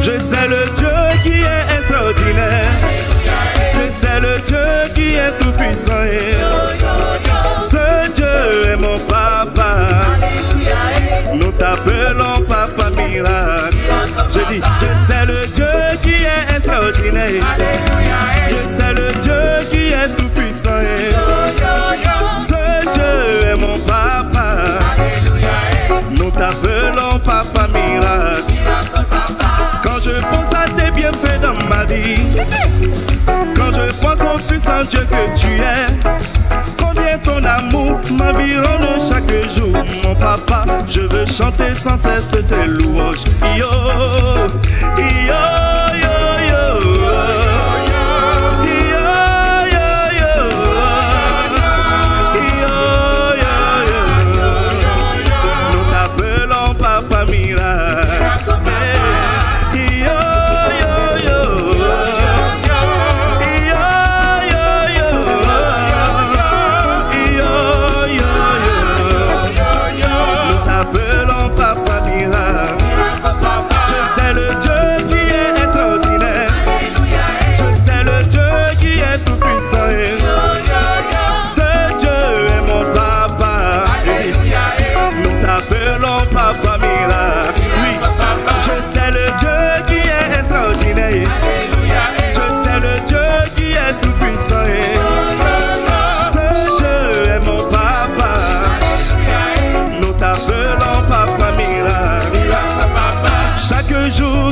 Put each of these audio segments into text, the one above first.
Je sais le Dieu qui est extraordinaire. Je sais le Dieu qui est tout puissant. Ce Dieu est mon papa. Nous t'appelons papa miracle. Je dis, je sais le Dieu qui est extraordinaire. Je sais le Dieu qui est tout puissant. Ce Dieu est mon papa. Nous t'appelons papa miracle. Quand je pense à tes bienfaits dans ma vie, quand je pense au puissant Dieu que tu es, combien ton amour m'environne chaque jour, mon papa. Je veux chanter sans cesse tes louanges. Yo, yo, yo, yo.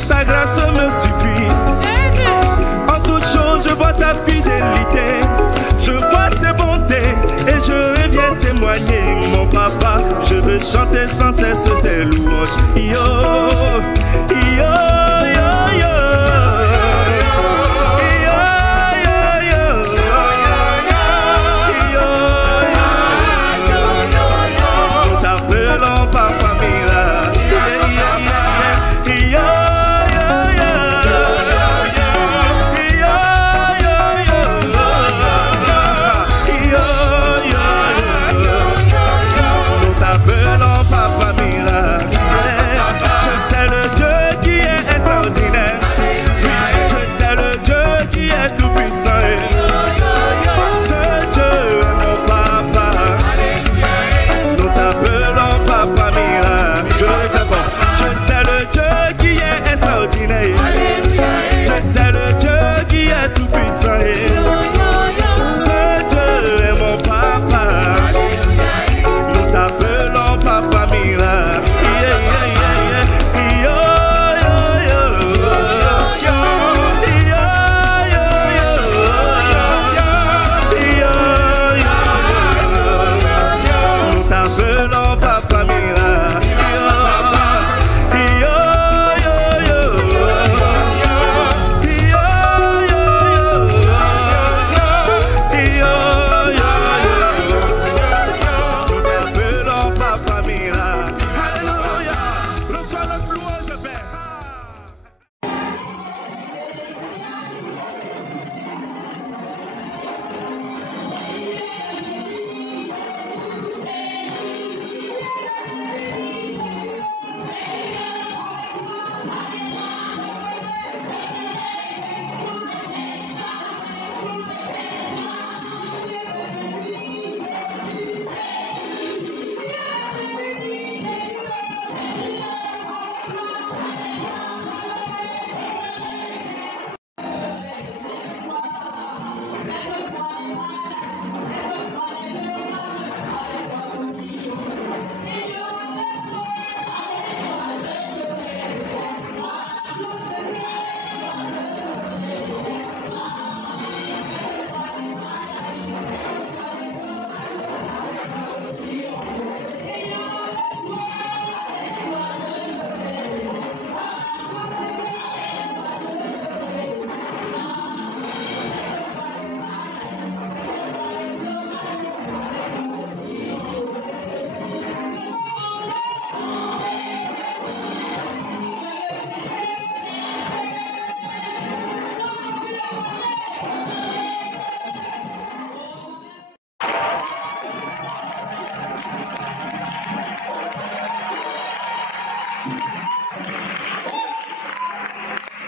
Ta grâce me suffit. En toutes choses, je vois ta fidélité. Je vois tes bontés et je reviens témoigner, mon papa. Je veux chanter sans cesse tes louanges. Yo, yo, yo, yo. Nous t'appelons papa miracle.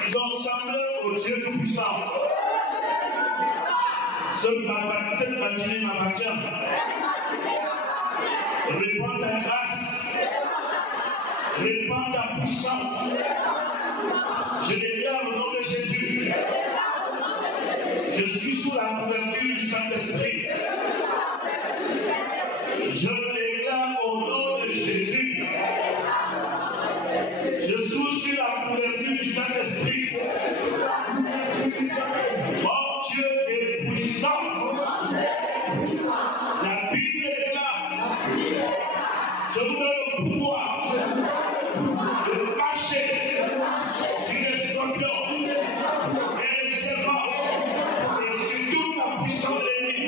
Disons ensemble au Dieu Tout-Puissant. Cette matinée m'appartient. Répands ta grâce. Répands ta puissance. Je déclare au nom de Jésus. Je suis sous la couverture du Saint-Esprit. Je déclare au nom de Jésus. Je suis sous la couverture du Saint-Esprit. Mon Dieu est puissant. La Bible déclare. Je vous donne le pouvoir de marcher sur les scorpions et les serpents et sur toute la puissance de l'ennemi.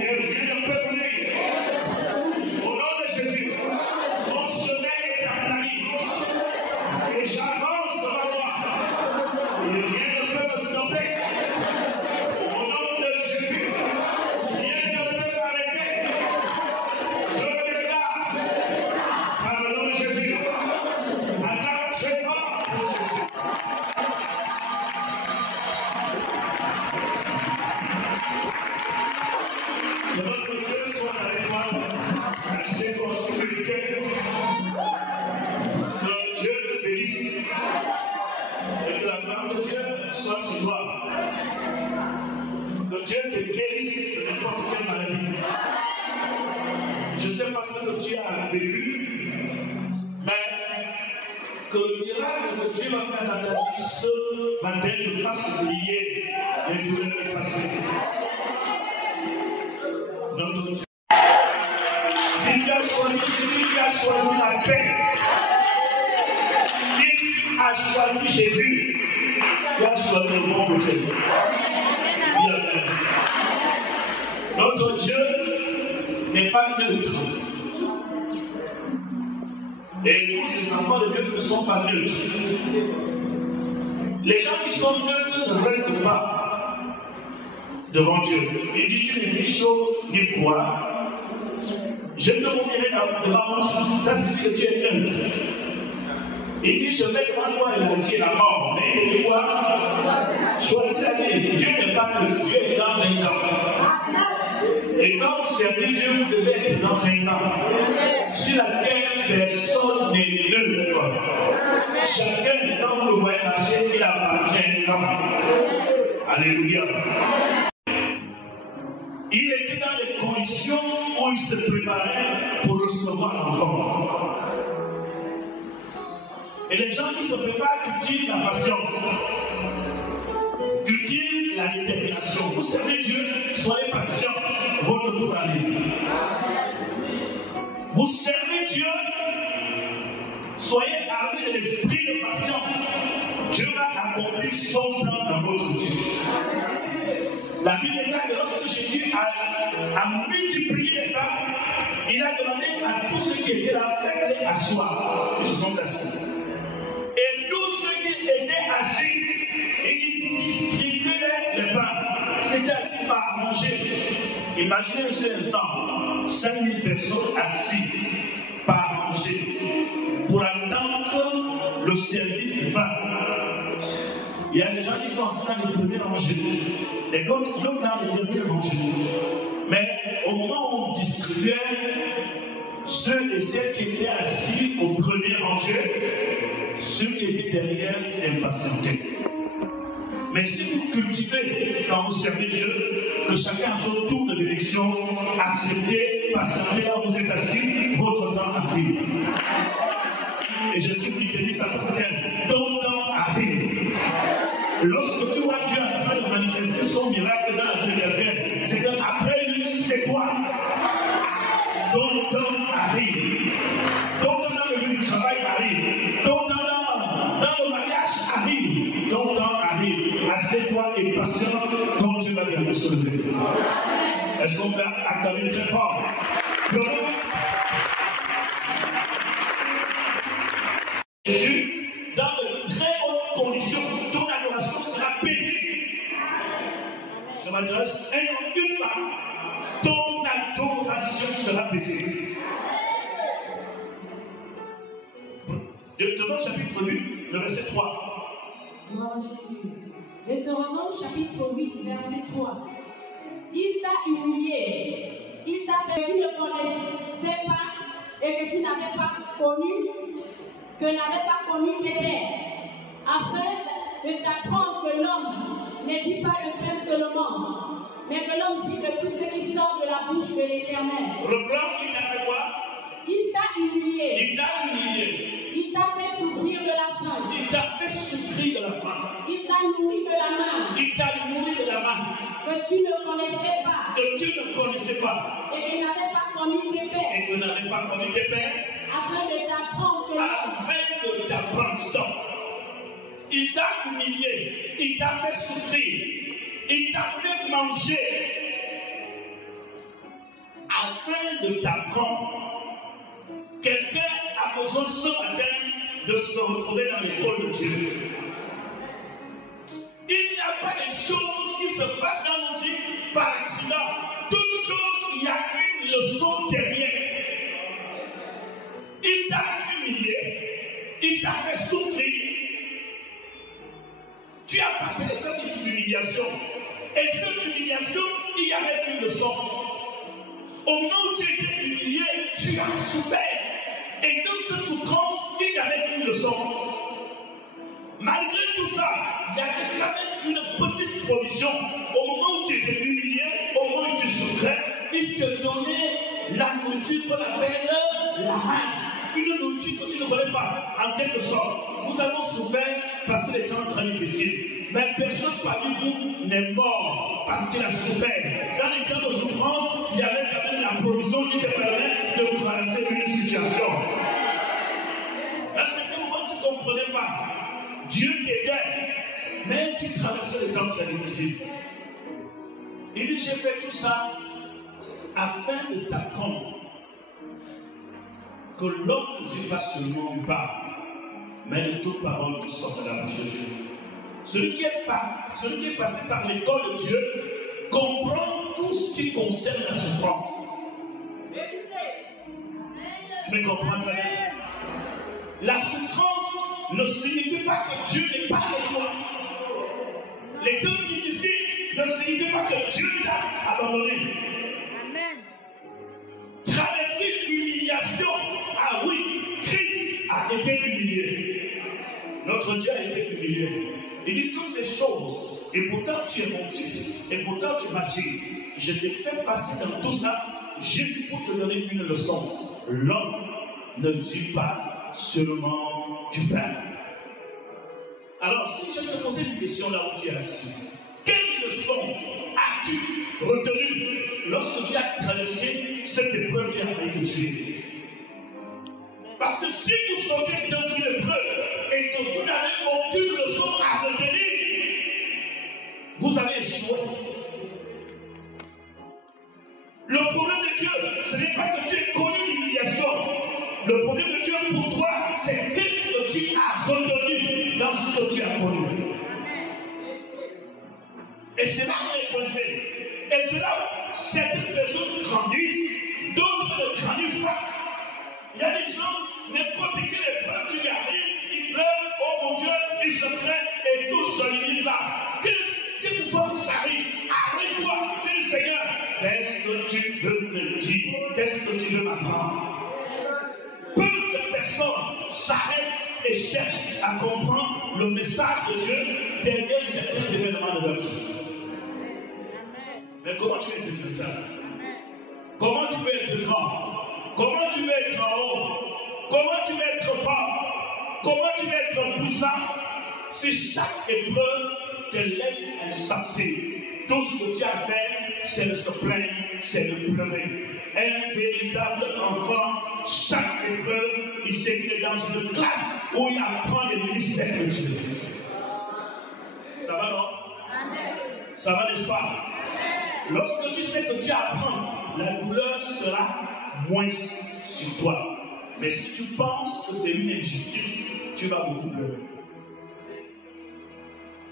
Et rien ne peut venir. Au nom de Jésus, mon chemin est aplani. Et j'avance devant moi. Et rien ne peut me stopper. Au nom de Jésus, rien ne peut m'arrêter. Je le déclare par le nom de Jésus. Acclame très fort pour Jésus. Que votre Dieu soit avec moi à ses possibilités. Que Dieu te bénisse. Et que la gloire de Dieu soit sur toi. Que Dieu te guérisse de n'importe quelle maladie. Je ne sais pas ce que Dieu a vécu, mais que le miracle que Dieu va faire dans ta vie ce matin te fasse oublier les douleurs du passé. Notre Dieu. Si tu as choisi Jésus, tu as choisi la paix. Si tu as choisi Jésus, tu as choisi le bon côté. Notre Dieu n'est pas neutre. Et nous, les enfants de Dieu, ne sommes pas neutres. Les gens qui sont neutres ne restent pas devant Dieu. Il dit, tu n'es ni chaud ni froid. Je te dirai devant moi, ça signifie que tu es neutre. Il dit, je vais devant toi et la vie et la mort. Mais il dit quoi? Choisis la vie. Dieu n'est pas neutre, Dieu est dans un camp. Et quand vous servez Dieu, vous devez être dans un camp. Sur la terre, personne n'est neutre. Chacun, quand vous le voyez marcher, il appartient à un camp. Alléluia. Il était dans les conditions où il se préparait pour recevoir l'enfant. Et les gens qui se préparent cultivent la passion, cultivent la détermination. Vous servez Dieu, soyez patient, votre tour arrive. Vous servez Dieu, soyez armés de l'esprit de patience. Dieu va accomplir son plan dans votre vie. La Bible déclare que lorsque Jésus a multiplié les pains, il a demandé à tous ceux qui étaient là, faites-les asseoir. Ils se sont assis. Et tous ceux qui étaient assis, il distribuait les pains. Ils étaient assis par manger. Imaginez un seul instant, 5000 personnes assises par manger pour attendre le service du pain. Il y a des gens qui sont en train de premiers à manger. Et d'autres dans les derniers à manger. Mais au moment où on distribuait, ceux et celles qui étaient assis au premier rangée, ceux qui étaient derrière s'impatientaient. Mais si vous cultivez, quand vous servez Dieu, que chacun a son tour de bénédiction, acceptez, patientez là où vous êtes assis, votre temps arrive. Et Jésus qui te dit ça ce matin, ton temps arrive. Lorsque tu vois Dieu en train de manifester son miracle dans la vie de quelqu'un, c'est qu'après lui, c'est toi. Ton temps arrive. Ton temps dans le lieu du travail arrive. Ton temps dans le mariage arrive. Ton temps arrive. Assieds-toi et patient quand Dieu va bientôt se lever. Est-ce qu'on peut acclamer très fort? Jésus, dans de très hautes conditions, ton adoration sera paisible. Je m'adresse à une femme. Ton adoration sera paisible. Deutéronome chapitre 8, le verset 3. Gloire à Jésus. Deutéronome chapitre 8, verset 3. Il t'a humilié. Il t'a fait que tu ne connaissais pas et que tu n'avais pas connu, tes pères, afin de t'apprendre que l'homme ne vit pas de pain seulement, mais que l'homme vit de tout ce qui sort de la bouche de l'Éternel. Reprends, il t'a fait quoi? Il t'a humilié. Il t'a humilié. Il t'a fait souffrir de la faim. Il t'a fait souffrir de la faim. Il t'a nourri de la main. Il t'a nourri de la main. Que tu ne connaissais pas. Que tu ne connaissais pas. Et que n'avais pas connu tes pères. Et que n'avais pas connu tes pères. Afin de t'apprendre que afin de t'apprendre, stop. Il t'a humilié. Il t'a fait souffrir. Il t'a fait manger. Afin de t'apprendre. Quelqu'un a besoin ce matin de se retrouver dans l'école de Dieu. Il n'y a pas de choses qui se passent dans nos vies par accident. Toute chose, il y a une leçon derrière. Il t'a humilié. Il t'a fait souffrir. Tu as passé l'étape d'humiliation. Et cette humiliation, il y avait une leçon. Au moment où tu étais humilié, tu as souffert. Et dans cette souffrance, il y avait une leçon. Malgré tout ça, il y avait quand même une petite provision. Au moment où tu étais humilié, au moment où tu souffrais, il te donnait la nourriture qu'on appelle la main. Une nourriture que tu ne connais pas, en quelque sorte. Nous avons souffert parce que les temps sont très difficiles. Mais personne parmi vous n'est mort parce qu'il a souffert. Dans les temps de souffrance, il y avait quand même la provision qui te permet de traverser une situation. À ce moment, tu ne comprenais pas. Dieu t'aidait, mais tu traversais les temps très difficiles. Il dit, j'ai fait tout ça afin de t'apprendre que l'homme ne vit pas seulement du pain, mais de toute parole qui sort de la bouche de Dieu. Celui qui est passé par l'école de Dieu comprend tout ce qui concerne la souffrance. Tu me comprends très bien? La souffrance ne signifie pas que Dieu n'est pas avec toi. Les temps difficiles ne signifient pas que Dieu t'a abandonné. Amen. Traverser l'humiliation, ah oui, Christ a été humilié. Notre Dieu a été humilié. Il dit toutes ces choses, et pourtant tu es mon fils, et pourtant tu m'as dit, je t'ai fait passer dans tout ça, juste pour te donner une leçon. L'homme ne vit pas seulement du pain. Alors, si je te posais une question là où tu es assis, quelle leçon as-tu retenue lorsque tu as traversé cette épreuve qui a failli te tuer? Parce que si vous sautez dans une épreuve et que vous n'avez aucune leçon à retenir, vous avez échoué. Le problème de Dieu, ce n'est pas que tu aies connu l'humiliation. Le problème de Dieu pour toi, c'est qu'est-ce que tu as retenu dans ce que tu as connu. Et c'est là où il est posé. Et c'est là où certaines personnes grandissent, d'autres ne grandissent pas. Il y a des gens, n'importe quelle épreuve qui lui arrive, ils pleurent, oh mon Dieu, ils se craignent et tous se limitent là. Quelle que soit ce qui arrive, arrête-toi, dis Seigneur, qu'est-ce que tu veux me dire? Qu'est-ce que tu veux m'apprendre? Peu de personnes s'arrêtent et cherchent à comprendre le message de Dieu derrière certains événements de leur vie. Mais comment tu veux être comme ça? Comment tu veux être grand? Comment tu veux être en haut? Comment tu veux être fort? Comment tu veux être puissant? Si chaque épreuve te laisse insatisfait, tout ce que tu as à faire, c'est de se plaindre, c'est de pleurer. Un véritable enfant, chaque épreuve, il sait qu'il est dans une classe où il apprend les mystères de Dieu. Ça va, non? Ça va, n'est-ce pas? Lorsque tu sais que tu apprends, la douleur sera moins sur toi. Mais si tu penses que c'est une injustice, tu vas beaucoup pleurer.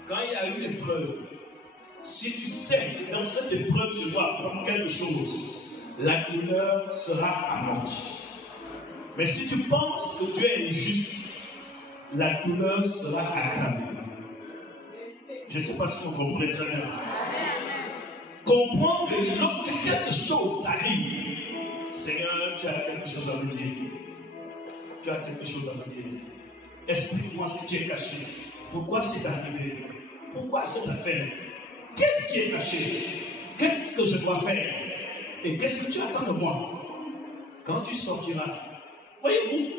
Quand il y a une épreuve, si tu sais que dans cette épreuve, tu dois apprendre quelque chose, la douleur sera amortie. Mais si tu penses que tu es injuste, la douleur sera aggravée. Je ne sais pas si vous comprenez très bien. Comprends que lorsque quelque chose t'arrive, Seigneur, tu as quelque chose à me dire. Tu as quelque chose à me dire. Explique-moi ce qui est caché. Pourquoi c'est arrivé? Pourquoi cette affaire? Qu'est-ce qui est caché? Qu'est-ce que je dois faire? Et qu'est-ce que tu attends de moi? Quand tu sortiras, voyez-vous,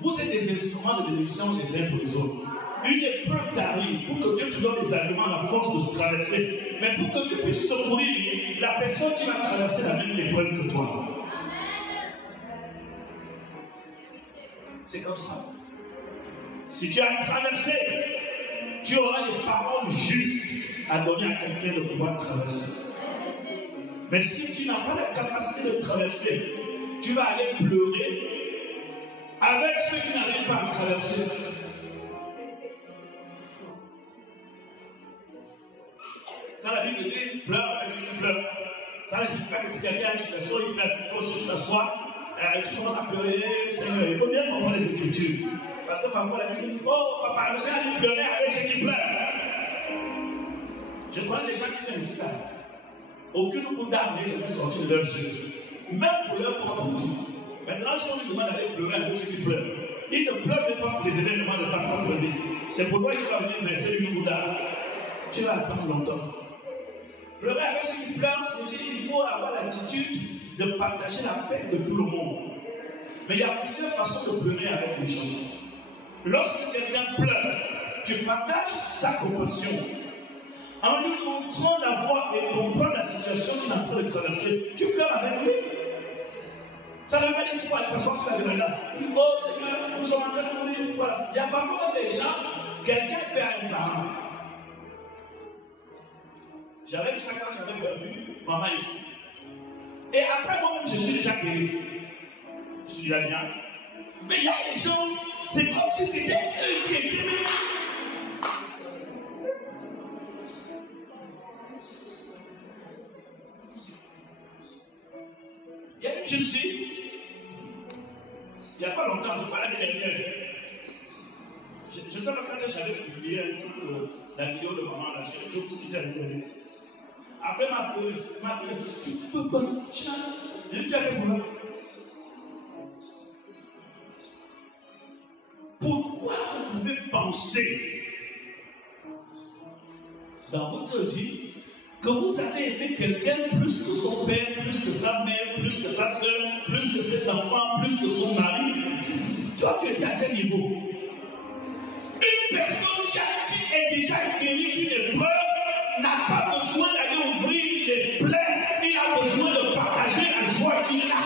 vous êtes des instruments de bénédiction les uns pour les autres. Une épreuve t'arrive pour que Dieu te donne des arguments, la force de traverser. Mais pour que tu puisses secourir la personne qui va traverser la même épreuve que toi. C'est comme ça. Si tu as traversé, tu auras des paroles justes à donner à quelqu'un de pouvoir traverser. Mais si tu n'as pas la capacité de traverser, tu vas aller pleurer avec ceux qui n'arrivent pas à traverser. Quand la Bible dit pleure avec ceux qui pleurent, ça ne signifie pas que si quelqu'un a une situation, il pleure plutôt sur ta soie, tu commences à pleurer, Seigneur. Il faut bien comprendre les Écritures. Parce que parfois la Bible dit, oh papa, le Seigneur dit pleurer avec ceux qui pleurent. Je connais les gens qui sont ici là. Aucune coup d'âme n'est jamais sorti de leurs yeux. Même pour leur propre vie. Maintenant, si on lui demande d'aller pleurer avec ceux qui pleurent, il ne pleure même pas pour les événements de sa propre vie. C'est pour toi qu'il va venir verser une coup d'âme. Tu vas attendre longtemps. Pleurer avec ceux qui pleurent, c'est qu'il faut avoir l'attitude de partager la peine de tout le monde. Mais il y a plusieurs façons de pleurer avec les gens. Lorsque quelqu'un pleure, tu partages sa compassion. En lui montrant la voie et comprendre la situation qu'il est en train de traverser, tu pleures avec lui. Ça ne veut pas dire qu'il faut aller s'asseoir sur la véranda. Oh Seigneur, nous sommes en train de mourir. Voilà. Il y a parfois des gens, quelqu'un perd un parent. J'avais vu ça quand j'avais perdu maman ici. Et après moi-même, je suis déjà guéri. Je suis déjà bien. Mais il y a des gens, c'est comme si c'était eux qui étaient. Il y a une jeune fille, il n'y a pas longtemps, je crois l'année dernière. Je sais pas quand j'avais publié un truc, la vidéo de maman, là, je vous cite la vidéo. Après, m'a appelé, tu peux pas, je lui ai dit avec moi. Pourquoi vous pouvez penser dans votre vie que vous avez aimé quelqu'un plus que son père, plus que sa mère, plus que sa soeur, plus que ses enfants, plus que son mari? Toi, tu étais à quel niveau? Une personne qui est déjà guérie d'une épreuve n'a pas besoin d'aller ouvrir les plaies, il a besoin de partager la joie qu'il a.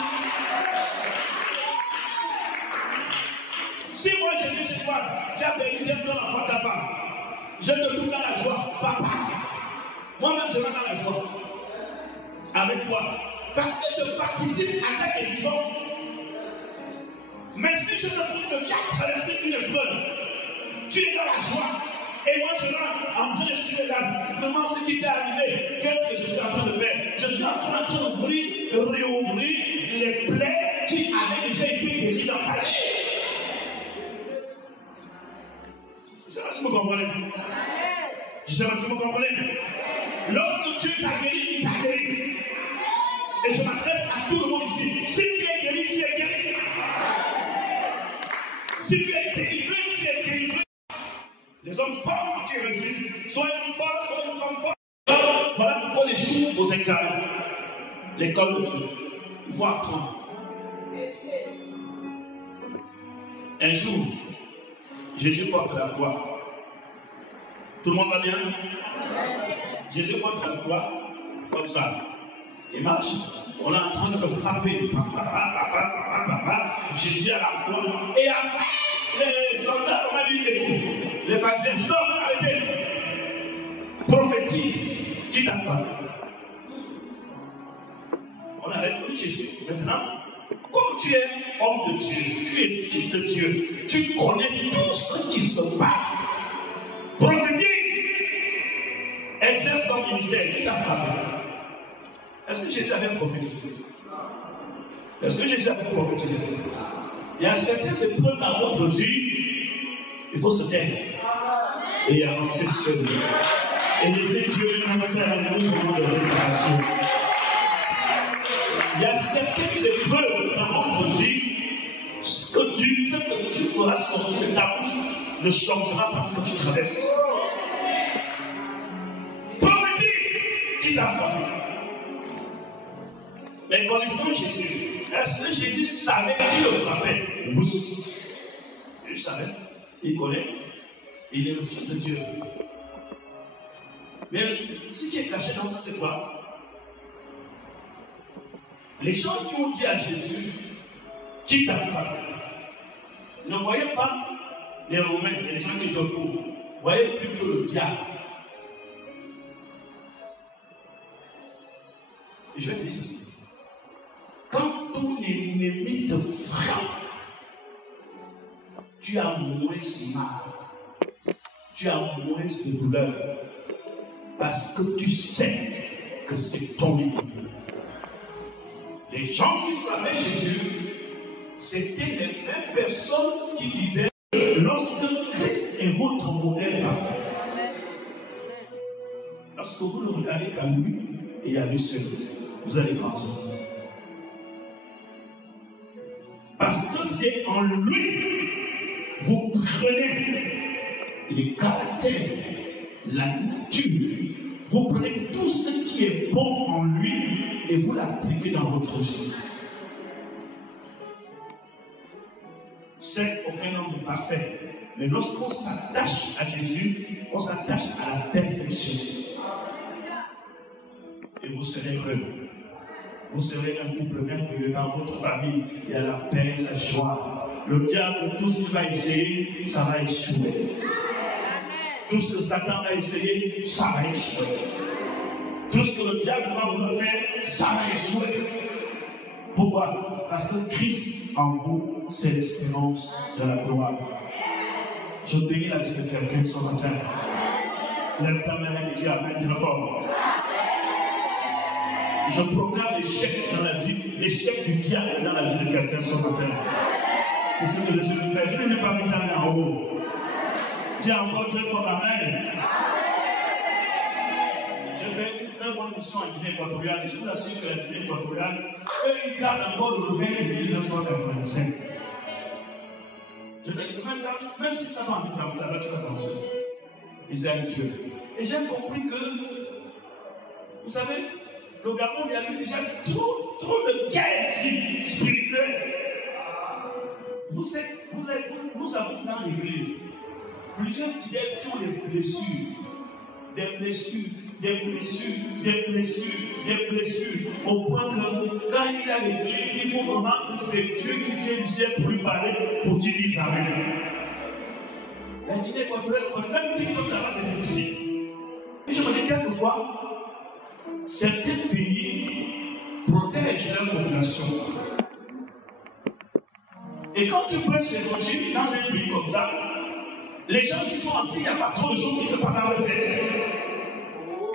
Si moi je dis chez toi, tu as perdu ton enfant, ta femme, je te trouve dans la joie, papa. Moi-même, je vais dans la joie avec toi. Parce que je participe à ta guérison. Mais si je te trouve que tu as traversé une épreuve, tu es dans la joie. Et moi, je rentre en train de suivre là. Vraiment, ce qui t'est arrivé, qu'est-ce que je suis en train de faire? Je suis en train d'ouvrir, de réouvrir les plaies qui avaient déjà été guéries dans ta vie. Je ne sais pas si vous comprenez. Je ne sais pas si vous comprenez. Lorsque Dieu t'a guéri, il t'a guéri. Et je m'adresse à tout le monde ici. Si tu es guéri, tu es guéri. Si tu es délivré, tu es délivré. Les hommes forts qui réussissent, soit un homme fort, soit une femme forte. Voilà pourquoi on échoue aux examens. L'école de Dieu. Il faut apprendre. Un jour, Jésus porte la croix. Tout le monde va bien? Jésus porte la croix comme ça. Il marche. On est en train de le frapper. Jésus à la croix. Et après, les soldats, on a dit écoute. Les pharisiens, stop, arrêtez. Prophétise. Qui t'a frappé? On a répondu Jésus. Maintenant, comme tu es homme de Dieu, tu es fils de Dieu, tu connais tout ce qui se passe. Prophétise. Exerce ton ministère. Qui t'a frappé? Est-ce que Jésus avait prophétisé? Est-ce que Jésus avait prophétisé? Il y a certaines épreuves dans votre vie, il faut se taire et avancer sur lui. Et laissez Dieu nous faire un nouveau moment de réparation. Il y a certaines épreuves dans votre vie. Ce que tu feras sortir de ta bouche ne changera pas ce que tu traverses. Prophétique qui t'a frappé. Mais connaissant Jésus, est-ce que Jésus savait qui le frappait? Oui. Il savait, il connaît, il est le Fils de Dieu. Mais ce qui est caché dans ça, c'est quoi? Les gens qui ont dit à Jésus, qui t'a frappé? Ne voyez pas les Romains et les gens qui étaient autour. Voyez plutôt le diable. Et je vais te dire ceci. Quand ton ennemi te frappe, tu as moins de mal. Tu as moins de douleur. Parce que tu sais que c'est ton ennemi. Les gens qui frappaient Jésus, c'était les mêmes personnes qui disaient lorsque Christ est votre modèle parfait, lorsque vous ne regardez qu'à lui et à lui seul, vous allez grandir. Parce que c'est en lui, vous prenez les caractères, la nature, vous prenez tout ce qui est bon en lui et vous l'appliquez dans votre vie. C'est aucun homme parfait. Mais lorsqu'on s'attache à Jésus, on s'attache à la perfection. Et vous serez heureux. Vous serez un couple merveilleux dans votre famille. Il y a la paix, la joie. Le diable, tout ce qu'il va essayer, ça va échouer. Tout ce que Satan va essayer, ça va échouer. Tout ce que le diable va vous faire, ça va échouer. Pourquoi? Parce que Christ en vous, c'est l'espérance de la gloire. Je bénis la vie de quelqu'un ce matin. Lève ta main et dis Amen très fort. Je proclame l'échec dans la vie, l'échec du diable dans la vie de quelqu'un ce matin. C'est ce que Jésus veut faire. Je n'ai pas mis ta main en haut. Dis encore très fort Amen. Je fais une très bonne mission en Guinée équatoriale et je vous assure que la Guinée équatoriale, eux, ils gardent encore le revers de 1985. Je te dis, même si tu n'as pas envie de danser là-bas, tu vas danser. Ils aiment Dieu. Et j'ai compris que, vous savez, le Gabon, il y a eu déjà trop de guerres spirituelles. Vous savez, dans l'église, plusieurs fidèles qui ont des blessures, au point que quand il y a l'église, il faut vraiment que c'est Dieu qui vient du ciel pour lui parler, pour qu'il dise Amen. La Guinée équatoriale, même TikTok là-bas, c'est difficile. Et je me dis quelquefois, certains pays protègent leur population. Et quand tu prêches l'évangile dans un pays comme ça, les gens qui sont assis, il n'y a pas trop de choses qui se passent dans leur tête.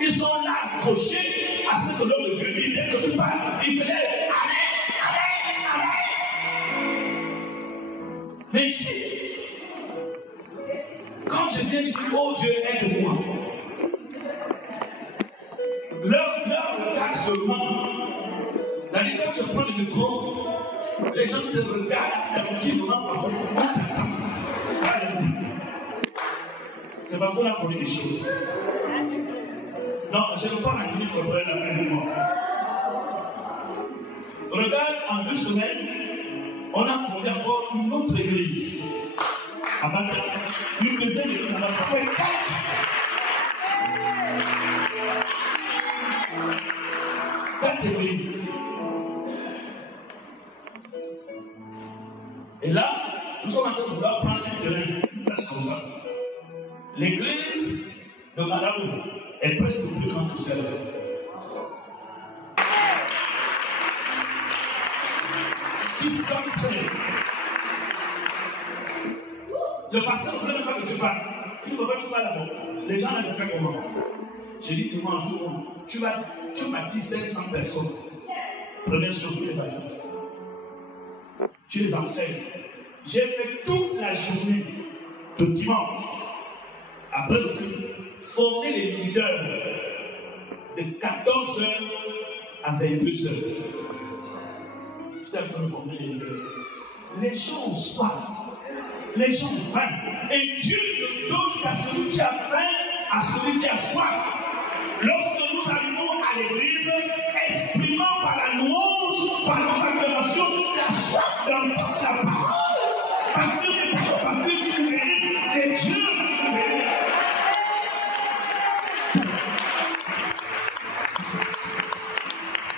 Ils sont là accrochés à ce que l'homme de Dieu dit. Dès que tu parles, ils se lèvent. Amen. Mais ici, quand je viens, je dis, oh Dieu, aide-moi. Leur regard seulement. C'est-à-dire, quand je prends le micro, les gens te regardent attentivement parce qu'on t'attend. C'est parce qu'on a connu des choses. Non, je ne veux pas la Guinée équatoriale à la fin du mois. Regarde, en 2 semaines, on a fondé encore une autre église. À Bata. Une deuxième église à Bata. Ça fait 4 églises. Et là, nous sommes en train de vouloir prendre un terrain, une place comme ça. L'église de Malawi est presque plus grande que celle-là. Le pasteur ne voulait même pas que tu parles. Il ne veut pas que tu parles là-bas. Les gens l'avaient fait comment? J'ai dit devant tout le monde, tu baptises 500 personnes. Première chose, tu les baptises. Tu les enseignes. J'ai fait toute la journée de dimanche après le culte, former les leaders de 14h à 22h. J'étais en train de former les leaders. Les gens ont soif, les gens ont faim. Et Dieu ne donne qu'à celui qui a faim, à celui qui a soif. Lorsque nous arrivons à l'église, exprimant par la louange, par nos acclamations, la soif d'entendre la parole. Parce que c'est pas parce que Dieu nous bénit, c'est Dieu qui nous bénit.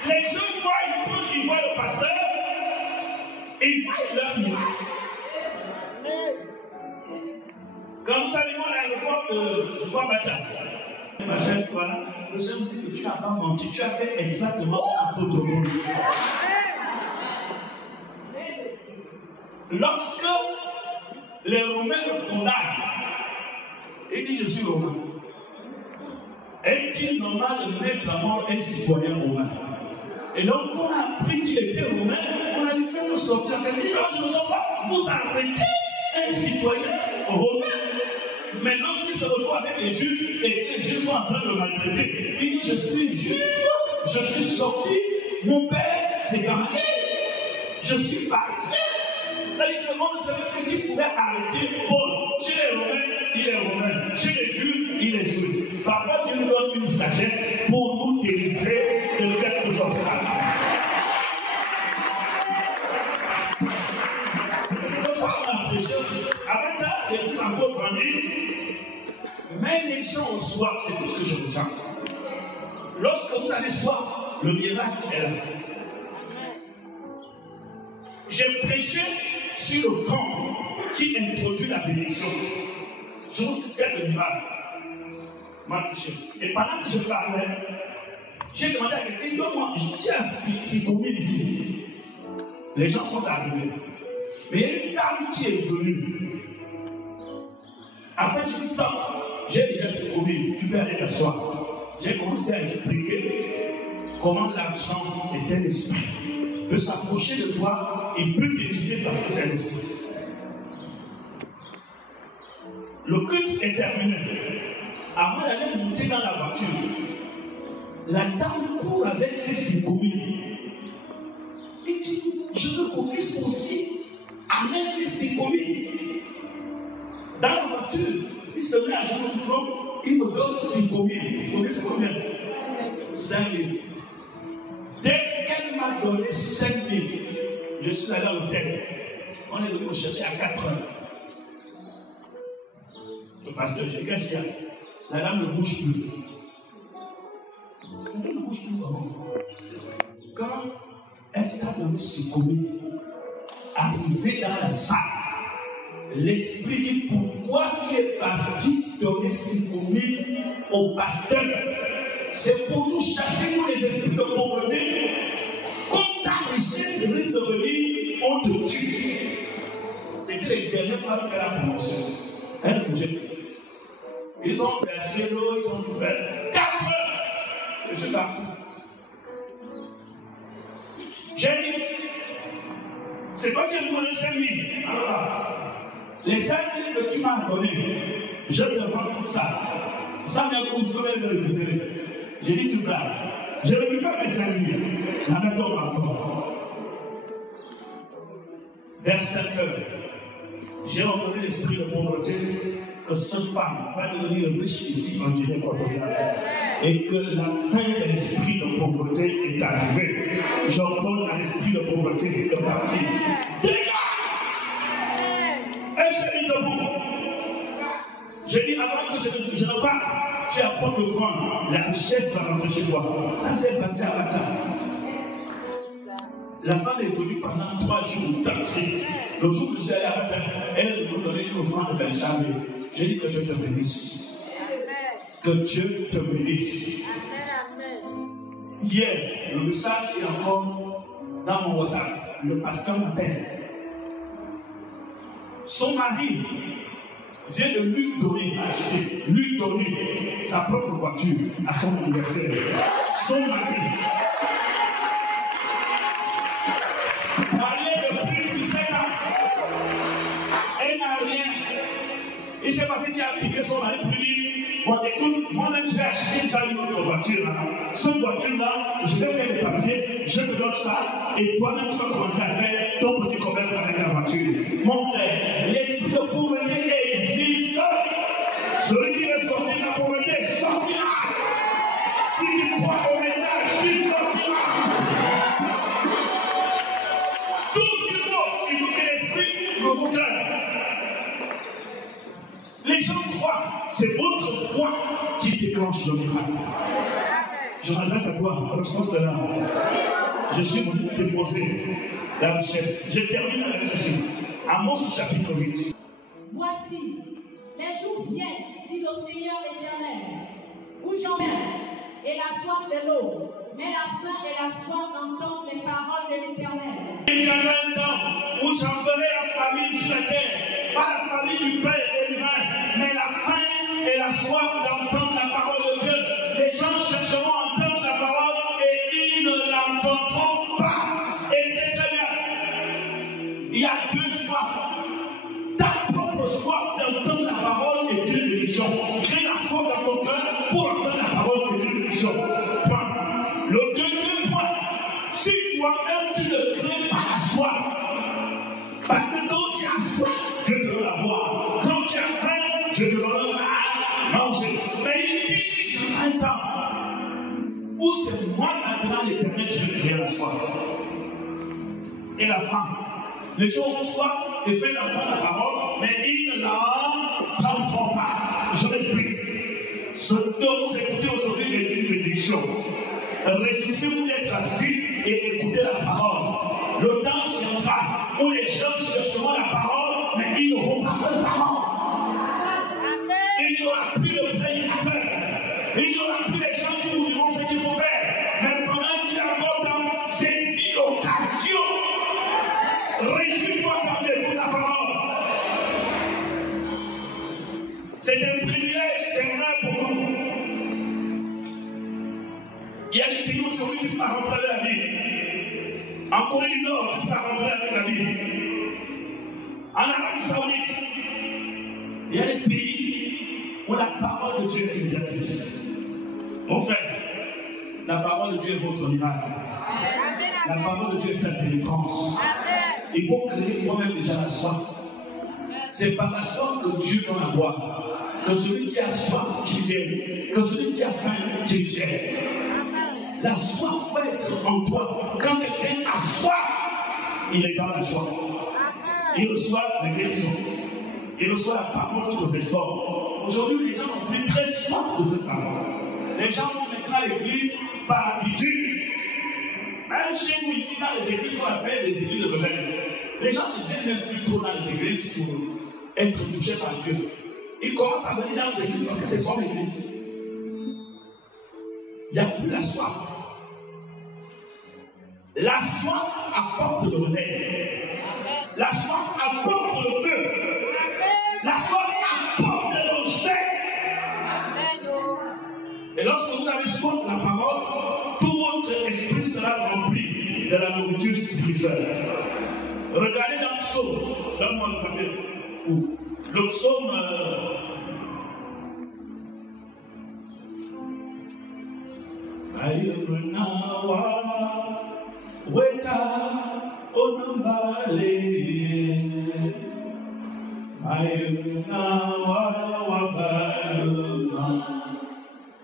Les jeunes voient, ils voient le pasteur, et ils voient leur miracle. Quand nous arrivons à l'aéroport de Bata, ma chère, voilà, le Seigneur dit que tu n'as pas menti, tu as fait exactement l'apôtre Paul. Lorsque les Romains le condamnent, il dit je suis Romain. Est-il normal de mettre à mort un citoyen romain? Et donc on a appris qu'il était romain, on a lui fait nous sortir. Il dit non, je ne sais pas, vous arrêtez un citoyen romain. Mais lorsqu'il se retrouve avec les Juifs et que les Juifs sont en train de le maltraiter, il dit je suis juif, je suis sorti, mon père c'est Gamaliel, je suis pharisien. C'est-à-dire que on ne savait plus qui pouvait arrêter Paul. Chez les Romains, il est romain. Chez les Juifs, il est juif. Parfois, Dieu nous donne une sagesse pour nous délivrer de quelques obstacles. C'est comme ça qu'on a prêché. Avec ça, l'église a encore grandi. Mais les gens ont soif, c'est tout ce que je retiens. Lorsque vous avez soif, le miracle est là. J'ai prêché sur le front qui introduit la bénédiction. Je vous cite quelques miracles. M'a touché. Et pendant que je parlais, j'ai demandé à quelqu'un, donne-moi, qui a 6 communes ici. Les gens sont arrivés. Mais il y a une dame qui est venue. Après, je dis stop, j'ai déjà 6 communes, tu peux aller t'asseoir. J'ai commencé à expliquer comment l'argent est un esprit. Peut s'approcher de toi et peut t'éviter parce que c'est l'esprit. Le culte est terminé. Avant d'aller monter dans la voiture, la dame court avec ses 6 communes. Il dit, je veux qu'on puisse aussi amener les 6 communes. Dans la voiture, il se met à genoux du trône, il me donne 6 communes. 6 communes, c'est combien? 5 000. Dès qu'elle m'a donné 5 000, je suis allé à l'hôtel. On est venu me chercher à 4 heures. Le pasteur, j'ai dit, qu'est-ce qu'il y a? La dame ne bouge plus. Elle ne bouge plus comment? Quand elle t'a donné 6 communes, arrivé dans la salle, l'esprit dit, pourquoi tu es parti donner 6 communes au pasteur? C'est pour nous chasser tous les esprits de pauvreté. Comme ta richesse risque de venir, on te tue. C'était les dernières phrases qu'elle a prononcées. Elle ne bougeait plus. Ils ont versé l'eau, ils ont tout fait. 4 heures, je suis parti. J'ai dit, c'est toi qui as donné 5 000. Alors, les 5 000 que tu m'as donné, je te rends ça. Ça m'a coûté combien de récupérer? J'ai dit, tu blagues. Je récupère les 5 000. La méthode encore. Vers 5 heures, j'ai entendu l'esprit de pauvreté que cette femme va devenir riche ici en Guinée équatoriale. Et que la fin de l'esprit de pauvreté est arrivée. J'ordonne à l'esprit de pauvreté de partir. Dégage! Elle s'est mise debout. J'ai dit avant que je ne parte, tu apportes le franc, la richesse va rentrer chez toi. Ça s'est passé à Bata. La femme est venue pendant 3 jours au taxi. Le jour que je suis allé à Bata, elle est venue donner une offrande de Belshazzar. J'ai dit que Dieu te bénisse. Que Dieu te bénisse. Hier, le message est encore dans mon WhatsApp. Le pasteur m'appelle. Son mari vient de lui donner, lui donner sa propre voiture à son anniversaire. Son mari. Marié depuis plus de 5 ans. Elle n'a rien. Il s'est passé qu'il a piqué son mari pour lui dire bon, écoute, moi-même j'ai acheté déjà une autre voiture. Hein. Cette voiture-là, je vais faire les papiers, je te donne ça, et toi-même tu vas commencer à faire ton petit commerce avec la voiture. Mon frère, l'esprit de pauvreté existe. Celui qui veut sortir de la pauvreté sortira. Si tu crois au message, tu sortiras. Tout ce qu'il faut, il faut que l'esprit soit mon cœur. Les gens croient, c'est votre foi qui déclenche le miracle. Je m'adresse à toi, je pense que là, je suis venu te poser la richesse. Je termine avec ceci. Amos chapitre 8. Voici, les jours viennent, dit le Seigneur l'Éternel, où j'en viens, et la soif de l'eau, mais la faim et la soif d'entendre les paroles de l'Éternel. Il y a un temps où j'enverrai la famine sur la terre, pas la famine du pain et du vin, mais la faim et la soif d'entendre la parole de Dieu. Les gens chercheront à entendre la parole et ils ne l'entendront pas. Et très bien, il y a deux soifs. Ta propre soif d'entendre la parole est une bénédiction. Crée la soif dans ton cœur pour entendre la parole, c'est une bénédiction. Le deuxième point, si toi-même tu ne crées pas la soif, parce que quand tu as soif, je te donne à boire. Quand tu as faim, je te donne à manger. Mais il dit qu'il y a un temps où c'est moi maintenant l'Éternel qui vais créer la soif et la faim. Les gens ont soif et fait d'entendre la parole, mais ils ne l'entendront pas. Je m'explique. Ce dont vous écoutez aujourd'hui est une bénédiction. Réjouissez-vous d'être assis et écouter la parole. Le temps viendra où les gens chercheront la parole, mais ils n'auront pas cette parole. Il n'y aura plus de prédicateurs. Il n'y aura plus les gens qui vous diront ce qu'il faut faire. Mais pendant qu'il y a encore dans saisis l'occasion, réjouis-toi quand tu écoutes la parole. C'est un privilège, c'est vrai pour nous. Il y a des pays aujourd'hui qui ne peuvent pas rentrer avec la Bible. En Corée du Nord, tu ne peux pas rentrer avec la Bible. En Arabie Saoudite, il y a des pays où la parole de Dieu est une réalité. Mon frère, la parole de Dieu est votre miracle. La parole de Dieu est ta délivrance. Il faut créer moi-même déjà la soif. C'est par la soif que Dieu donne à boire. Que celui qui a soif, qu'il vienne. Que celui qui a faim, qu'il vienne. La soif peut être en toi. Quand quelqu'un a soif, il est dans la soif. Il reçoit la guérison. Il reçoit la parole qui le restaure. Aujourd'hui, les gens ont pris très soif de cette parole. Les gens vont maintenant à l'église par habitude. Même chez nous, ici, dans les églises qu'on appelle les églises de rebelles, les gens ne viennent même plus trop dans les églises pour être touchés par Dieu. Ils commencent à venir dans les églises parce que c'est son église. Il n'y a plus la soif. La soif apporte le réveil. La soif apporte le feu. La soif apporte le jet. Et lorsque vous avez soif de la parole, tout votre esprit sera rempli de la nourriture spirituelle. Regardez dans le psaume. Donne-moi le papier. Le psaume.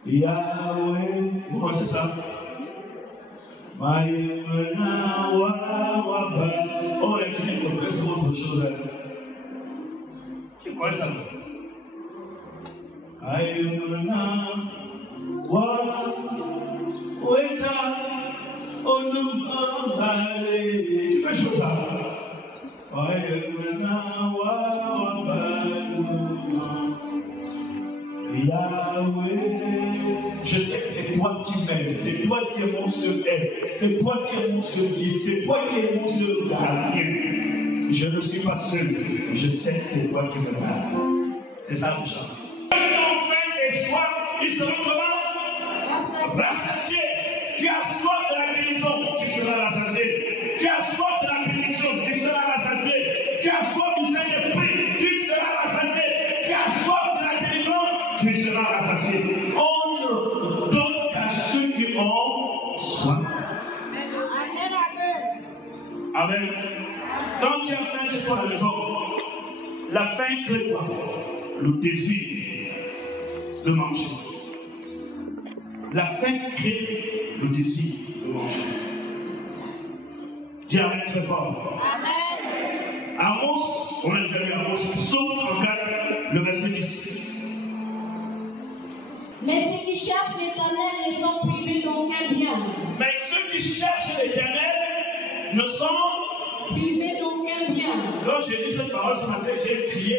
Yahweh, comment c'est ça? Oh, les gens qui connaissent autre chose. Qui connaissent ça? Tu peux jouer ça? Yahweh, je sais que c'est toi qui m'aimes, c'est toi qui es mon seul aide, c'est toi qui es mon seul guide, c'est toi qui es mon seul gardien. Je ne suis pas seul, je sais que c'est toi qui me garde. C'est ça le chant. Quand on fait et soif, il sera comment? Rassasié. Tu as soif de la bénédiction, tu seras rassasié. Tu as soif de la bénédiction, tu seras rassasié. Tu as soif du Saint-Esprit, tu seras rassasié. Tu as soif de la délivrance, tu seras rassasié. On ne donne qu'à ceux qui ont soif. Amen. Quand tu as faim chez toi à la maison, la faim crée quoi? Le désir de manger. La faim crée le désir de manger. Dis Amen très fort. Amen. Amos, on a déjà vu Amos, Psaume 34, le verset 10. Mais ceux qui cherchent l'Éternel ne sont privés d'aucun bien. Mais ceux qui cherchent l'Éternel ne sont privés d'aucun bien. Quand j'ai dit cette parole ce matin, j'ai crié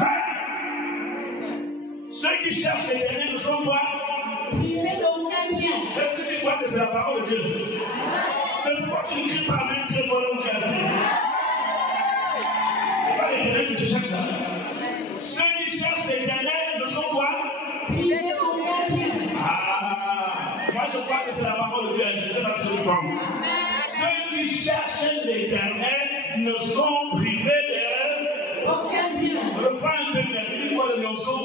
Amen. Ceux qui cherchent l'Éternel ne sont pas privés d'aucun bien. Est-ce que tu crois que c'est la parole de Dieu? Mais pourquoi tu ne cries pas Amen très fort là où tu es assis? C'est pas l'Éternel que tu cherches là. Ceux qui cherchent l'Éternel ne sont quoi? Privés d'aucun bien. Ah, moi je crois que c'est la parole de Dieu. Je ne sais pas ce que tu penses. Ceux qui cherchent l'Éternel ne sont privés de aucun bien. Reprends un peu la Bible, quoi le lionceau?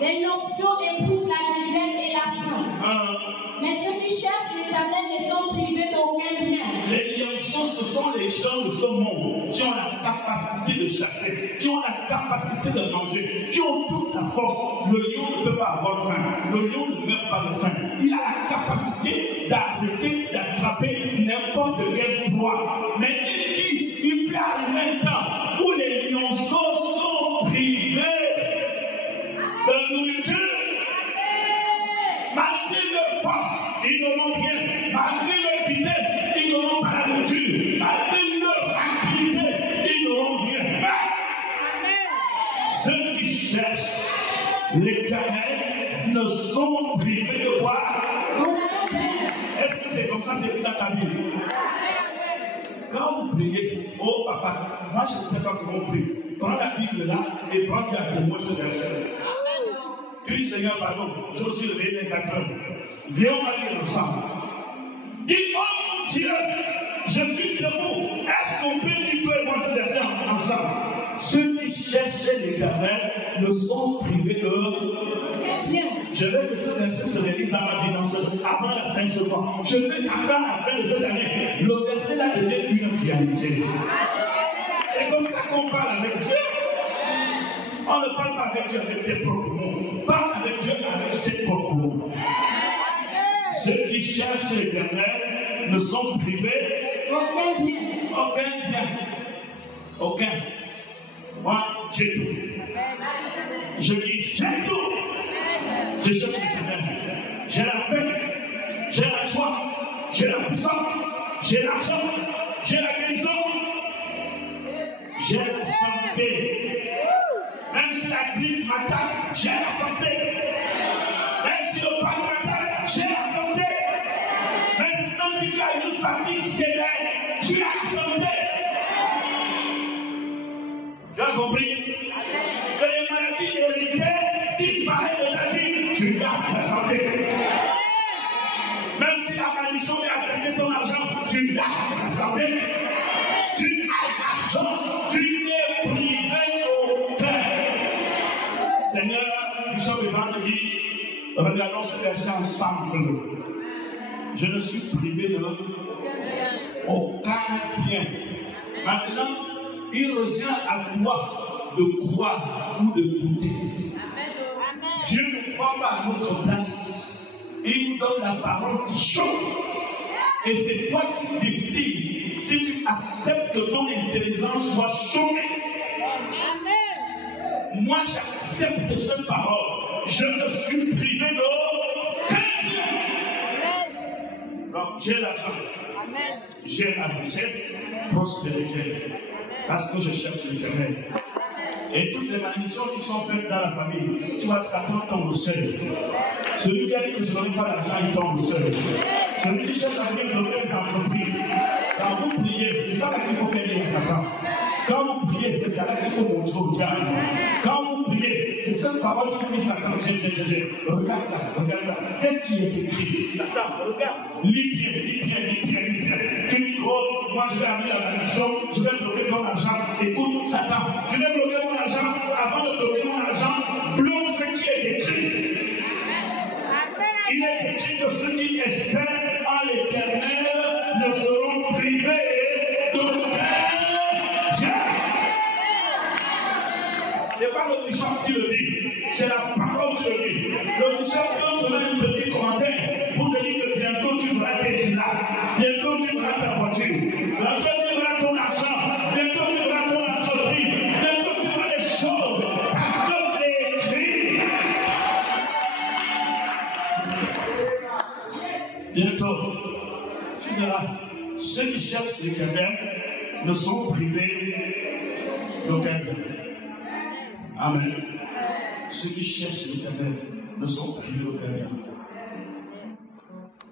Les lionceaux éprouvent la misère et la faim. Mais ceux qui cherchent l'Éternel ne sont privés d'aucun bien. Les lionceaux, ce sont les gens de ce monde qui ont la capacité de chasser, qui ont la capacité de manger, qui ont toute la force. Le lion ne peut pas avoir faim. Le lion ne meurt pas de faim. Il a la capacité d'arrêter, d'attraper n'importe quelle proie. Mais il peut arriver un temps où les lionceaux sont privés de nourriture. Malgré leur force, ils n'auront rien. Malgré leur vitesse, ils n'auront pas la nourriture. Malgré leur activité, ils n'auront rien. Ceux qui cherchent l'Éternel ne sont privés de quoi? Est-ce que c'est comme ça, c'est écrit dans ta Bible? Quand vous priez, oh papa, moi je ne sais pas comment on prie. Prends la Bible là et prends directement ce verset. Tu dis Seigneur, pardon, je me suis réveillé les 4 heures. Viens, on va lire ensemble. Dis, oh mon Dieu, je suis debout. Est-ce qu'on peut lire toi et moi ce verset ensemble? Ceux qui cherchent l'Éternel ne sont privés de bien. Je veux que ce verset se réalise dans ma vie avant la fin de ce mois. Je veux qu'avant la fin de cette année, le verset là devienne une réalité. C'est comme ça qu'on parle avec Dieu. On ne parle pas avec Dieu avec tes propres mots. Parle avec Dieu avec ses propres mots. Ceux qui cherchent l'Éternel ne sont privés aucun bien. Aucun bien. Aucun. Moi, j'ai tout. Je dis, j'ai tout. Je cherche l'Éternel. J'ai la paix. J'ai la joie. J'ai la puissance. J'ai l'argent. J'ai la guérison. J'ai la santé. Même si la grippe m'attaque, j'ai la santé. Même si le pas m'attaque, j'ai la santé. Même si tu as une fatigue sévère, tu as la santé. Tu as compris? Que les maladies héréditaires disparaissent de ta vie, tu gardes la santé. Même si la malédiction vient attaquer ton argent, tu gardes la santé. Tu as l'argent, tu n'es privé au cœur. Seigneur, nous sommes devant te dire, regardons ce verset ensemble. Je ne suis privé de aucun bien. Maintenant, il revient à toi de croire ou de douter. Dieu ne prend pas à notre place. Il nous donne la parole qui chauffe. Et c'est toi qui décides si tu acceptes que ton intelligence soit chauffée. Moi, j'accepte cette parole. Je ne suis privé d'aucun bien. Donc, j'ai l'argent. J'ai la richesse, prospérité. Parce que je cherche l'Éternel. Et toutes les malédictions qui sont faites dans la famille, tu vois, Satan tombe au seul. Celui qui a dit que je n'aurai pas d'argent, il tombe au seul. Celui qui cherche à venir bloquer les entreprises. Quand vous priez, c'est ça qu'il faut faire avec Satan. Quand vous priez, c'est ça qu'il faut montrer au diable. Quand vous priez, c'est cette parole qui dit Satan. Regarde ça, regarde ça. Qu'est-ce qui est écrit? Satan, regarde. Lis bien, lis bien, lis bien, lis bien. Tu dis, oh, moi je vais amener la malédiction, je vais bloquer ton argent. Écoute, Satan, je vais bloquer mon argent. Avant de bloquer mon argent, bloque ce qui est est écrit. Il est écrit que ceux qui espèrent en l'Éternel ne seront privés d'aucun bien. Ce n'est pas le bishop qui le dit, c'est la parole qui le dit. Le bishop peut se faire un petit commentaire pour te dire que bientôt tu verras tes villas, bientôt tu verras ta voiture, bientôt tu verras ton argent, bientôt tu verras ton entreprise, bientôt tu verras les choses, parce que c'est écrit. Bientôt, tu verras, ceux qui cherchent l'Éternel ne sont privés d'aucun bien. Amen. Ceux qui cherchent l'Éternel ne sont privés d'aucun bien.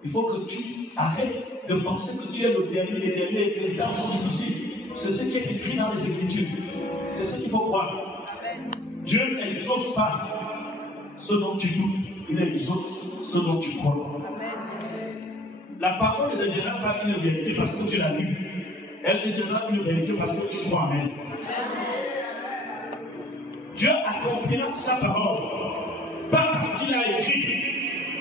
Il faut que tu arrêtes de penser que tu es le dernier des derniers et que les temps sont difficiles. C'est ce qui est écrit dans les Écritures. C'est ce qu'il faut croire. Dieu n'exauce pas ce dont tu doutes, il exauce ce dont tu crois. La parole ne deviendra pas une vérité parce que tu l'as lue. Elle deviendra une vérité parce que tu crois en elle. Dieu accomplira sa parole, pas parce qu'il a écrit,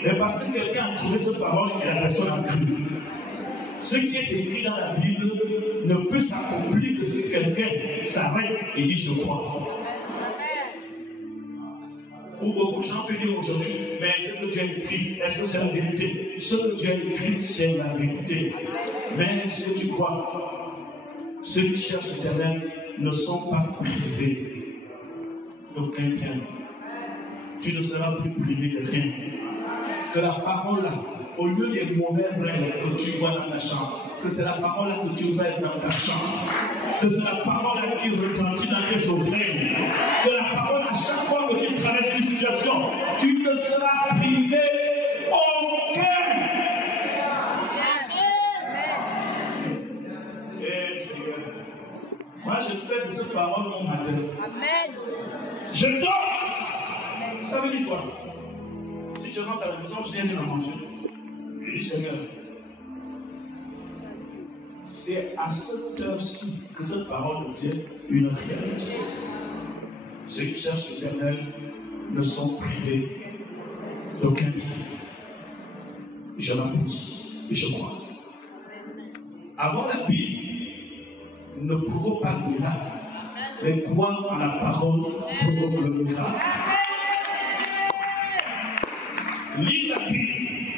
mais parce que quelqu'un a trouvé cette parole et la personne a cru. Ce qui est écrit dans la Bible ne peut s'accomplir que si quelqu'un s'arrête et dit je crois. Ou beaucoup de gens peuvent dire aujourd'hui, mais ce que Dieu a écrit, est-ce que c'est la vérité? Ce que Dieu a écrit, c'est la vérité. Mais est-ce que tu crois? Ceux qui cherchent l'Éternel ne sont pas privés d'aucun bien. Tu ne seras plus privé de rien. Que la parole là, au lieu des mauvais rêves que tu vois dans la chambre, que c'est la parole là que tu rêves dans ta chambre, que c'est la parole là qui retentit dans tes oreilles, que la parole à chaque fois que tu traverses une situation, tu ne seras privé aucun. Eh Seigneur, moi je fais de cette parole mon matin. Amen. Je dors. Ça veut dire quoi? Si je rentre à la maison, je viens de la manger. Je dis Seigneur, c'est à cette heure-ci que cette parole devient une réalité. Ceux qui cherchent l'Éternel ne sont privés d'aucun bien. Je m'appose et je crois. Avant la Bible, ne provoque pas le miracle, mais croire en la parole provoque le miracle. Lire la Bible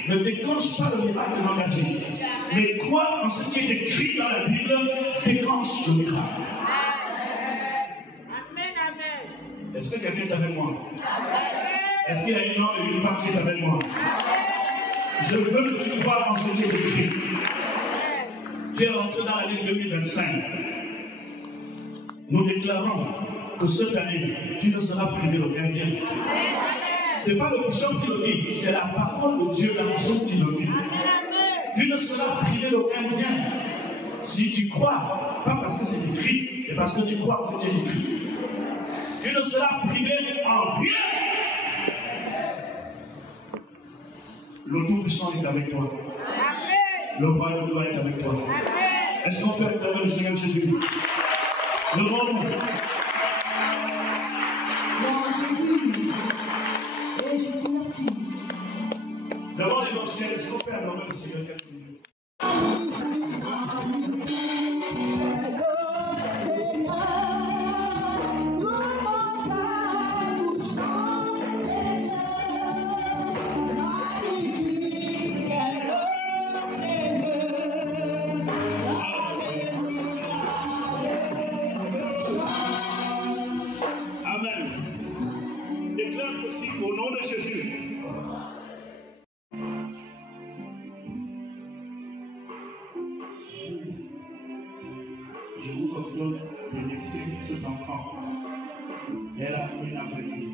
ne déclenche pas le miracle dans la vie, mais croire en ce qui est écrit dans la Bible déclenche le miracle. Amen, amen. Est-ce que quelqu'un est avec moi? Est-ce qu'il y a un homme et une femme qui est avec moi? Je veux que tu crois en ce qui est écrit. Tu es rentré dans l'année 2025. Nous déclarons que cette année, tu ne seras privé d'aucun bien. Ce n'est pas le bishop qui le dit, c'est la parole de Dieu dans le son qui le dit. Tu ne seras privé d'aucun bien. Si tu crois, pas parce que c'est écrit, mais parce que tu crois que c'est écrit. Tu ne seras privé en rien. Le Tout-Puissant est avec toi. Le roi de gloire est avec toi. Est-ce qu'on peut acclamer le Seigneur Jésus? Le nom de Dieu. Et je suis merci. Devant les anciens, est-ce qu'on peut acclamer le Seigneur quelques minutes? Au nom de Jésus. Je vous ordonne de laisser cet enfant. Elle a un avenir.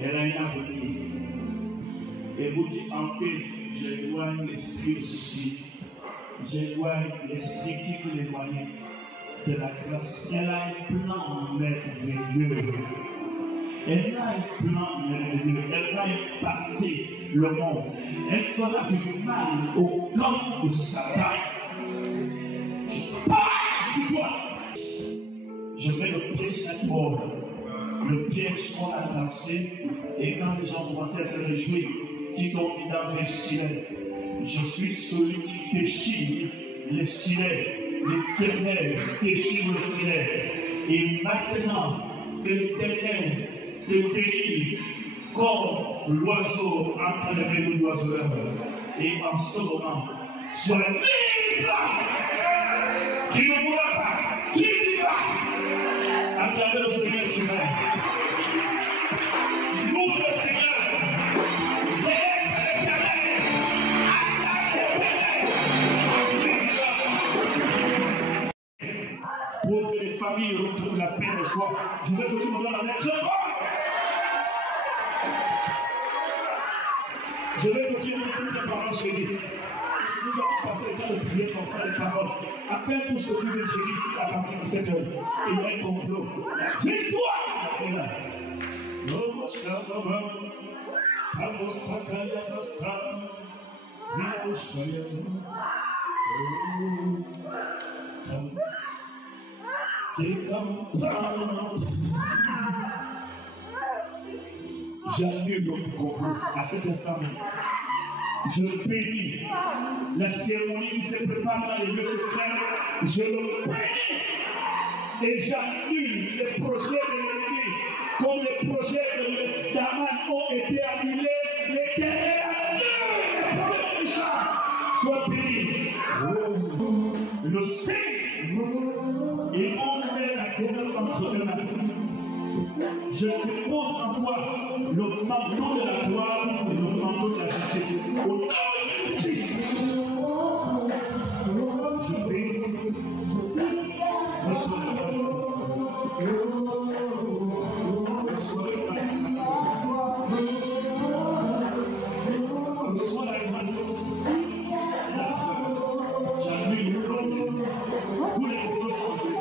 Elle a un avenir. Et vous dites en paix, j'éloigne l'esprit de souci. J'éloigne l'esprit qui veut l'éloigner de la grâce. Elle a un plan merveilleux. Elle a un plan merveilleux. Elle va impacter le monde. Elle fera du mal au camp de Satan. Je parle du toi. Je vais le presser fort le piège qu'on a lancé, et quand les gens commençaient à se réjouir, qui tombent dans un filet. Je suis celui qui déchire les filets, l'Éternel déchire le filet. Et maintenant que l'Éternel te bénit comme l'oiseau entre les mains de l'oiseleur, et en ce moment, sois libre. Tu ne pourras pas, tu vivras. Acclamez le Seigneur souverain. Nous, le Seigneur, célèbre l'Éternel. Pour que les familles retrouvent la paix et la joie, je veux que tu me donnes la main. Je vais continuer de toutes les paroles chéries. Nous allons passer le temps de prier comme ça les paroles. Appelle tout ce que tu veux chérie ici à partir de cette heure. Il y a un complot. Dis-toi! J'annule le complot à cet instant même. Je bénis la cérémonie qui se prépare dans les lieux secrets. Je le bénis et j'annule les projets de l'ennemi comme les projets d'Aman ont été annulés. L'Éternel annule les projets de Richard. Sois béni. Le Seigneur, ils vont faire la guerre entre eux-mêmes. Je dépose en toi le manteau de la gloire et le manteau de la justice. Au nom de Jésus. Je prie. Reçois la grâce. Reçois la grâce. Reçois la grâce. J'annule le problème. Tous les complots sont faits.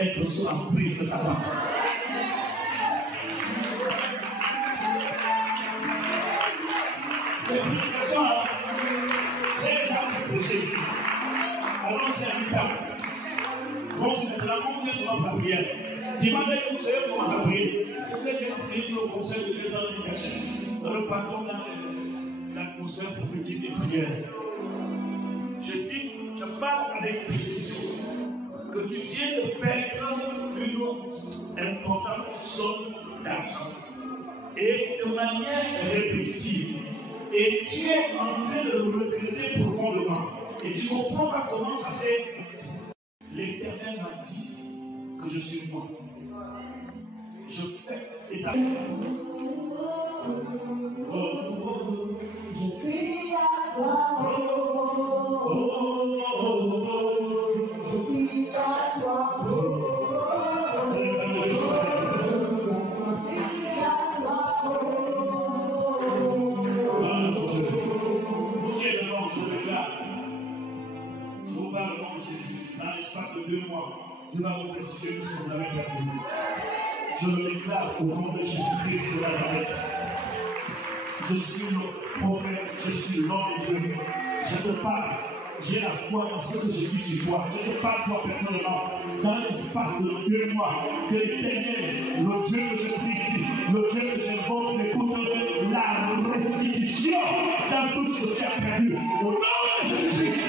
Être sous l'emprise de Satan. Les prédications, j'ai déjà prêché ici. Alors c'est un temps. Bon, c'est maintenant qu'on est sur la prière. Demandez au conseiller comment ça prier. Je sais que c'est le conseil de les années cachés. Dans le pardon, la conseil prophétique des prières. Je dis, je parle avec précision. Que tu viens de perdre une importante somme d'argent et de manière répétitive. Et tu es en train de le regretter profondément. Et tu ne comprends pas comment ça s'est. L'Éternel m'a dit que je suis moi. Je fais état. Je crie à toi. Dans l'espace de 2 mois, Dieu va vous restituer tout ce que vous avez perdu. Je le déclare au nom de Jésus-Christ de Nazareth. Je suis le prophète, je suis l'homme de Dieu. Je te parle, j'ai la foi dans ce que j'ai vu sur toi. Je te parle toi personnellement. Dans l'espace de 2 mois, que l'Éternel, le Dieu que je prie ici, le Dieu que j'invoque, écoute la restitution dans tout ce que tu as perdu. Au nom de Jésus-Christ.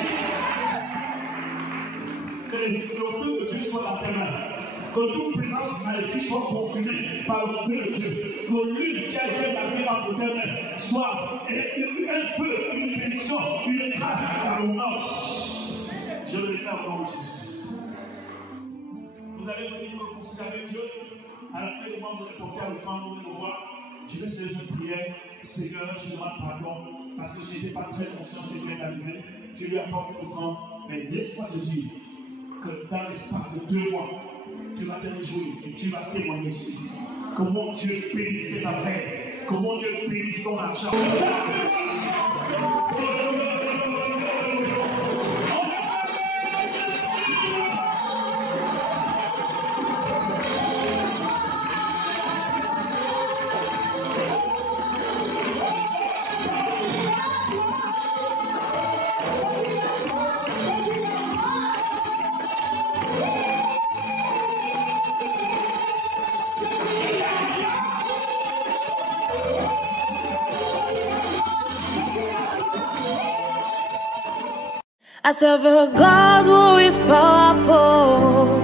Que le feu de Dieu soit dans tes mains. Que toute présence maléfique soit consumée par le feu de Dieu. Que l'une qui a été gardée entre tes mains soit un feu, une bénédiction, une grâce par le nom. Je le déclare au nom de Jésus. vous allez venir me réconcilier avec Dieu. À la fin du mois, vous allez porter à l'offrande, vous allez me voir. Je vais faire une prière. Seigneur, je demande pardon parce que je n'étais pas très conscient de ce qui est arrivé. Je lui apporte l'offrande. Mais laisse-moi te dire que dans l'espace de 2 mois, tu vas te réjouir et tu vas témoigner ici. Comment Dieu bénisse tes affaires. Comment Dieu bénisse ton argent. I serve a God who is powerful.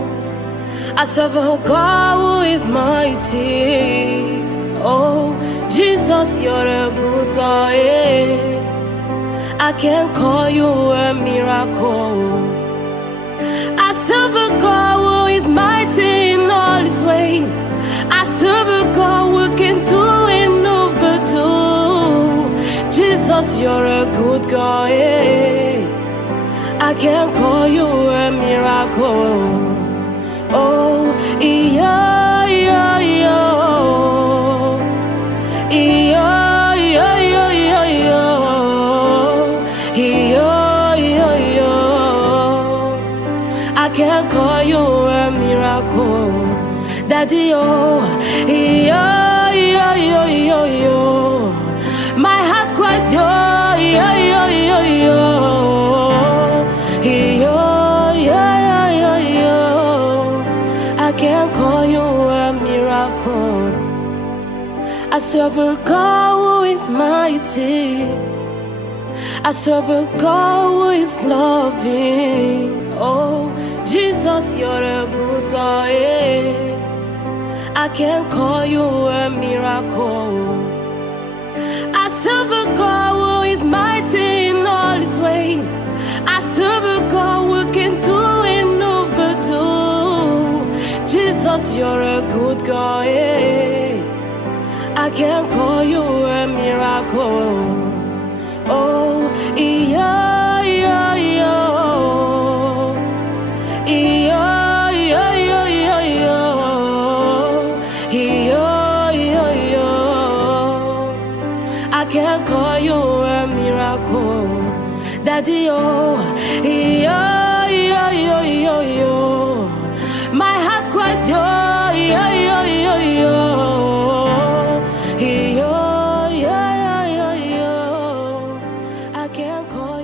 I serve a God who is mighty. Oh, Jesus, you're a good God. Yeah. I can call you a miracle. I serve a God who is mighty in all his ways. I serve a God who can do and overdo. Jesus, you're a good God. Yeah. I can call you a miracle. Oh, yeah, yeah, yeah. Yeah, yeah, yeah, yeah, yeah. Yeah, yeah, yeah. I can call you a miracle. Daddy, oh, yeah, yeah, yeah, yeah, yeah. My heart cries, yeah, yeah, yeah, yeah, yeah. I can call you a miracle. I serve a God who is mighty. I serve a God who is loving. Oh, Jesus, you're a good God. Yeah. I can call you a miracle. I serve a God who is mighty in all his ways. I serve a God who can do and overdo. Jesus, you're a good God. Yeah. I can call you a miracle. Oh, yeah, yeah, yeah. Yeah, yeah, yeah, yeah, yeah. Yeah, yeah, yeah. I can call you a miracle. Daddy, oh, yeah, yeah, yeah, yeah, yeah. My heart cries, yeah, yeah, yeah, yeah, yeah. Yeah, yeah, yeah, yeah, yeah. I can't call